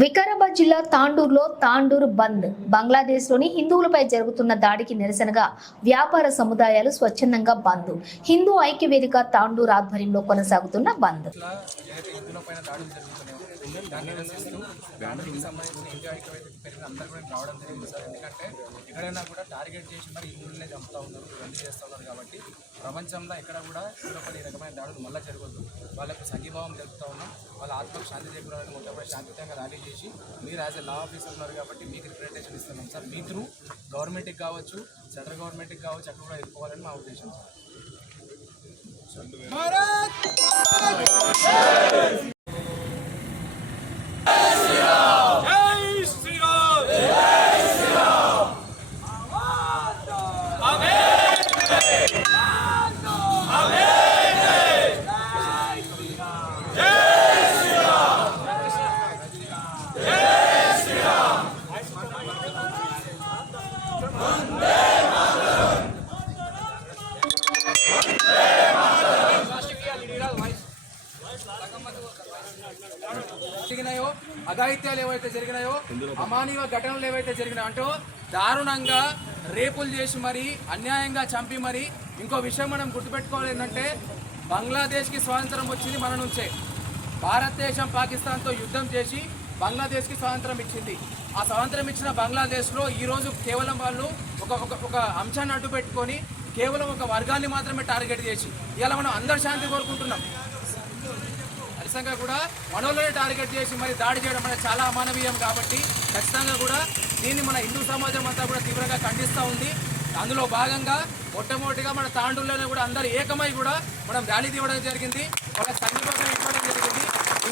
వికారాబాద్ జిల్లా తాండూరులో తాండూరు బంద్ బంగ్లాదేశ్లోని హిందువులపై జరుగుతున్న దాడికి నిరసనగా వ్యాపార సముదాయాలు స్వచ్ఛందంగా బంద్. హిందూ ఐక్య వేదిక తాండూరు ఆధ్వర్యంలో కొనసాగుతున్న బంద్. ఎక్కడైనా కూడా టార్గెట్ చేసి మరి హిందువులనే చంపుతూ ఉన్నారు, ఇవన్నీ చేస్తూ ఉన్నారు. కాబట్టి ప్రపంచంలో ఎక్కడ కూడా హిందువులపై ఈ రకమైన దాడులు మళ్ళీ జరగద్దు. వాళ్ళకు సంఘీభావం తెలుపుతూ ఉన్నాం. వాళ్ళ ఆత్మకు శాంతి చేకూరాలని మొట్టమొదటి శాంతియుతంగా ర్యాలీ చేసి మీరు యాజ్ ఎ లా ఆఫీసర్ ఉన్నారు కాబట్టి మీకు రిప్రజెంటేషన్ ఇస్తున్నాం సార్. మీ త్రూ గవర్నమెంట్కి కావచ్చు, సెంట్రల్ గవర్నమెంట్కి కావచ్చు, అక్కడ కూడా ఎదుర్కోవాలని మా ఉద్దేశం సార్. జరిగినాయో అఘాయిత్యాలు ఏవైతే జరిగినాయో, అమానవీయ ఘటనలు ఏవైతే జరిగినాయో అంటూ దారుణంగా రేపులు చేసి మరి అన్యాయంగా చంపి మరి ఇంకో విషయం మనం గుర్తుపెట్టుకోవాలి ఏంటంటే, బంగ్లాదేశ్కి స్వాతంత్రం వచ్చింది మన నుంచే. భారతదేశం పాకిస్తాన్తో యుద్ధం చేసి బంగ్లాదేశ్కి స్వాతంత్రం ఇచ్చింది. ఆ స్వాతంత్రం ఇచ్చిన బంగ్లాదేశ్లో ఈరోజు కేవలం వాళ్ళు ఒక అంశాన్ని అడ్డు పెట్టుకొని కేవలం ఒక వర్గాన్ని మాత్రమే టార్గెట్ చేసి ఇలా మనం అందరు శాంతి కోరుకుంటున్నాం. ఖచ్చితంగా కూడా మనోళ్ళని టార్గెట్ చేసి మరి దాడి చేయడం అనేది చాలా అమానవీయం. కాబట్టి ఖచ్చితంగా కూడా దీన్ని మన హిందూ సమాజం అంతా కూడా తీవ్రంగా ఖండిస్తూ ఉంది. అందులో భాగంగా మొట్టమొదటిగా మన తాండూరులోనే కూడా అందరు ఏకమై కూడా మనం ర్యాలీ తీయడం జరిగింది, వాళ్ళకి సంఘీభావం ఇవ్వడం జరిగింది.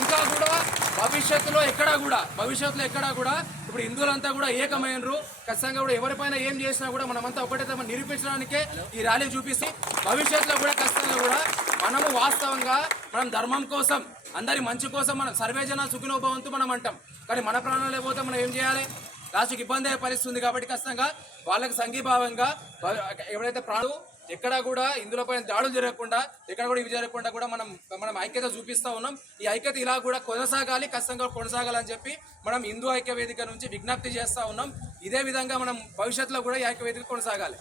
ఇంకా కూడా భవిష్యత్తులో ఎక్కడా కూడా ఇప్పుడు హిందువులంతా కూడా ఏకమైనరు. ఖచ్చితంగా కూడా ఎవరిపైన ఏం చేసినా కూడా మనమంతా ఒకటే నిరూపించడానికే ఈ ర్యాలీ చూపిస్తే భవిష్యత్తులో కూడా ఖచ్చితంగా కూడా మనము వాస్తవంగా మనం ధర్మం కోసం, అందరి మంచి కోసం, మనం సర్వేజన సుఖినోభవంతు మనం అంటాం. కానీ మన ప్రాణాలు లేకపోతే మనం ఏం చేయాలి? లాస్ట్కి ఇబ్బంది అయ్యే పరిస్థితి ఉంది. కాబట్టి ఖచ్చితంగా వాళ్ళకి సంఘీభావంగా ఎవరైతే ప్రాణులు ఎక్కడ కూడా ఇందులోపైన దాడులు జరగకుండా, ఎక్కడ కూడా ఇవి జరగకుండా కూడా మనం ఐక్యత చూపిస్తూ ఉన్నాం. ఈ ఐక్యత ఇలా కూడా కొనసాగాలి, ఖచ్చితంగా కొనసాగాలని చెప్పి మనం హిందూ ఐక్య వేదిక నుంచి విజ్ఞప్తి చేస్తూ ఉన్నాం. ఇదే విధంగా మనం భవిష్యత్తులో కూడా ఈ ఐక్య వేదిక కొనసాగాలి.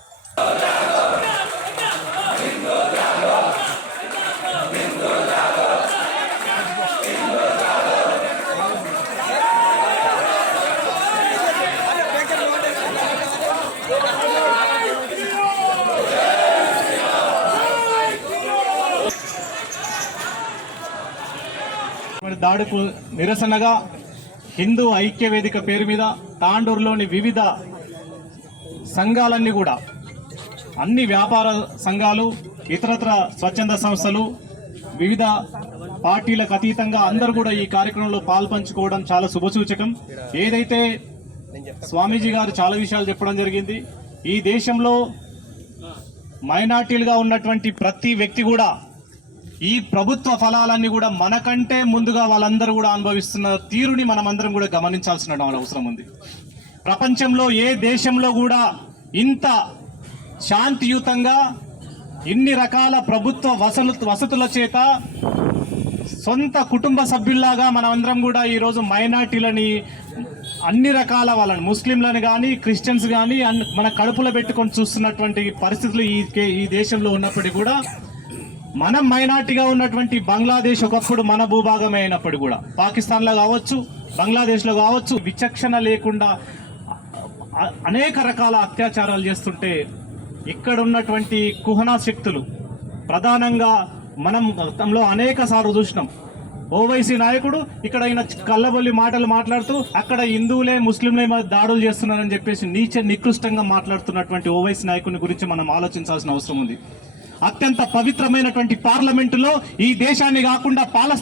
దాడుకు నిరసనగా హిందూ ఐక్య వేదిక పేరు మీద తాండూరులోని వివిధ సంఘాలన్నీ కూడా, అన్ని వ్యాపార సంఘాలు, ఇతరత్ర స్వచ్ఛంద సంస్థలు, వివిధ పార్టీలకు అతీతంగా అందరూ కూడా ఈ కార్యక్రమంలో పాల్పంచుకోవడం చాలా శుభసూచకం. ఏదైతే స్వామీజీ గారు చాలా విషయాలు చెప్పడం జరిగింది, ఈ దేశంలో మైనార్టీలుగా ఉన్నటువంటి ప్రతి వ్యక్తి కూడా ఈ ప్రభుత్వ ఫలాలన్నీ కూడా మనకంటే ముందుగా వాళ్ళందరూ కూడా అనుభవిస్తున్న తీరుని మనమందరం కూడా గమనించాల్సిన అవసరం ఉంది. ప్రపంచంలో ఏ దేశంలో కూడా ఇంత శాంతియుతంగా ఇన్ని రకాల ప్రభుత్వ వసతుల చేత సొంత కుటుంబ సభ్యుల్లాగా మనమందరం కూడా ఈరోజు మైనార్టీలని, అన్ని రకాల వాళ్ళని, ముస్లింలను కానీ క్రిస్టియన్స్ కానీ మన కడుపులో పెట్టుకొని చూస్తున్నటువంటి పరిస్థితులు ఈ దేశంలో ఉన్నప్పటికీ కూడా మనం మైనార్టీగా ఉన్నటువంటి బంగ్లాదేశ్ ఒకప్పుడు మన భూభాగమే అయినప్పటికీ కూడా, పాకిస్తాన్లో కావచ్చు, బంగ్లాదేశ్లో కావచ్చు, విచక్షణ లేకుండా అనేక రకాల అత్యాచారాలు చేస్తుంటే ఇక్కడ ఉన్నటువంటి కుహనా శక్తులు, ప్రధానంగా మనం గతంలో అనేక సార్లు చూసినాం. ఓవైసీ నాయకుడు ఇక్కడ ఈయన కళ్ళబొల్లి మాటలు మాట్లాడుతూ అక్కడ హిందువులే ముస్లింలే దాడులు చేస్తున్నారని చెప్పేసి నికృష్టంగా మాట్లాడుతున్నటువంటి ఓవైసీ నాయకుని గురించి మనం ఆలోచించాల్సిన అవసరం ఉంది. అత్యంత పవిత్రమైనటువంటి పార్లమెంటులో ఈ దేశాన్ని కాకుండా